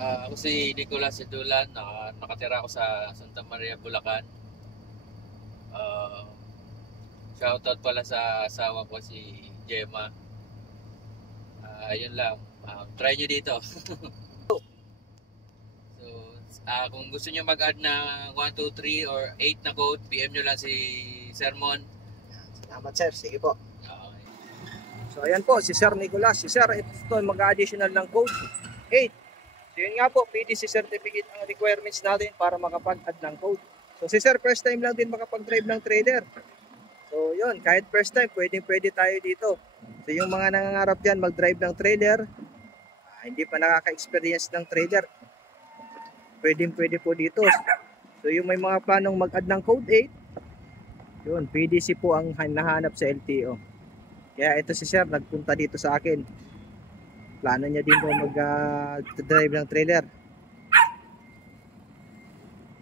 Ako si Nicolas Sedulan, nakatira ako sa Santa Maria, Bulacan. Uh, Shoutout pala sa asawa ko si Gemma. Yun lang. Try nyo dito. So, kung gusto nyo mag-add na 1, 2, 3 or 8 na code, PM nyo lang si Sermon. Salamat sir, sige po. Okay. So ayan po, si Sir Nicolas. Si Sir, ito mag-additional ng code 8. So yun nga po, PDC certificate ang requirements natin para makapag-add ng code. So si Sir, first time lang din makapag-drive ng trailer. So yun, kahit first time, pwede tayo dito. So yung mga nangangarap dyan mag-drive ng trailer, hindi pa nakaka-experience ng trailer, pwede po dito. So yung may mga planong mag-add ng code 8, yun, PDC po ang nahanap sa LTO. Kaya ito si Sir, nagpunta dito sa akin. Plano niya din po mag-drive ng trailer.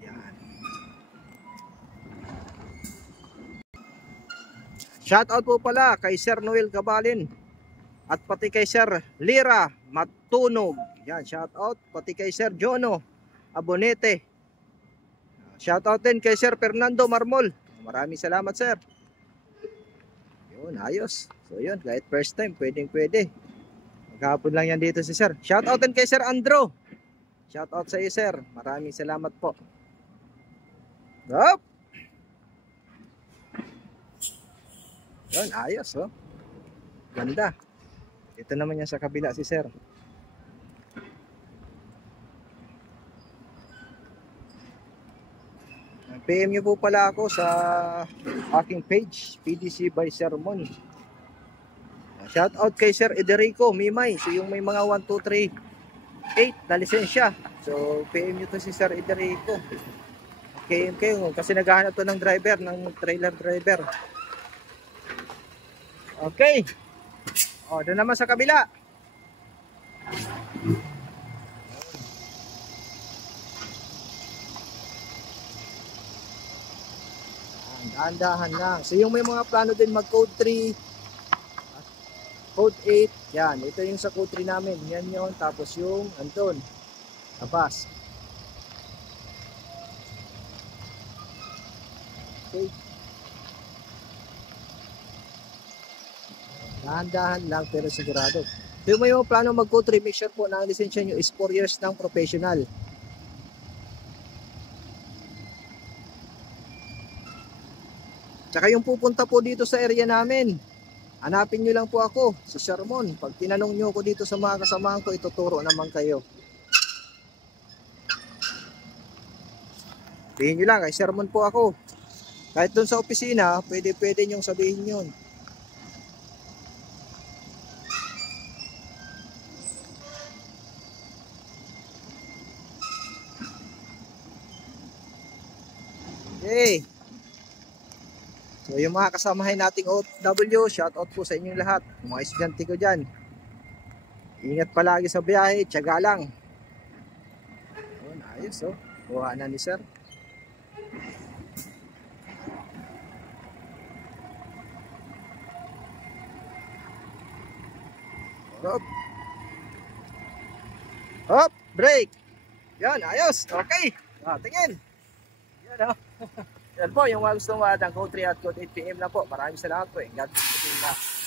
Yan. Shoutout po pala kay Sir Noel Cabalin at pati kay Sir Lira Matunog. Yan, shoutout. Pati kay Sir Jono Abonete. Shoutout din kay Sir Fernando Marmol. Maraming salamat sir. Yun, ayos. So yun, kahit first time, pwede. Maghapon lang yan dito si sir. Shoutout din kay Sir Andrew. Shoutout sa iyo sir. Maraming salamat po. Up! Yun, ayos oh. Ganda. Ito naman yan sa kabila si sir. PM nyo po pala ako sa aking page, PDC by Sermon. Shout out kay Sir Ederico Mimay. So yung may mga 1, 2, 3, 8 na lisensya. So PM nyo to si Sir Ederico. KMK kasi naghahanap to ng driver, ng trailer driver. Okay. O, doon naman sa kabila. Dahan-dahan lang. So yung may mga plano din mag code 3, code 8, yan. Ito yung sa code 3 namin. Yan yun. Tapos yung andun. Labas. Okay. Dahan-dahan lang pero sigurado. So yung may mga plano mag code 3, make sure po na ang lisensya nyo is 4 years ng professional. Tsaka yung pupunta po dito sa area namin, hanapin nyo lang po ako sa Sermon. Pag tinanong nyo ako dito sa mga kasamahan ko, ituturo naman kayo. Sabihin nyo lang, kay Sermon po ako. Kahit dun sa opisina, pwede nyong sabihin yun. Okay. So yung mga kasamahin nating OFW, shout out po sa inyong lahat. Yung mga estudyante ko dyan. Ingat palagi sa biyahe, tiyaga lang. Yun, ayos oh. Buha na ni sir. Hop. Hop, break. Yan, ayos. Okay. Tingin. Yan oh. Yan po, yung mga gusto ng code 3 at code 8 PM na po. Maraming salamat po. God bless you.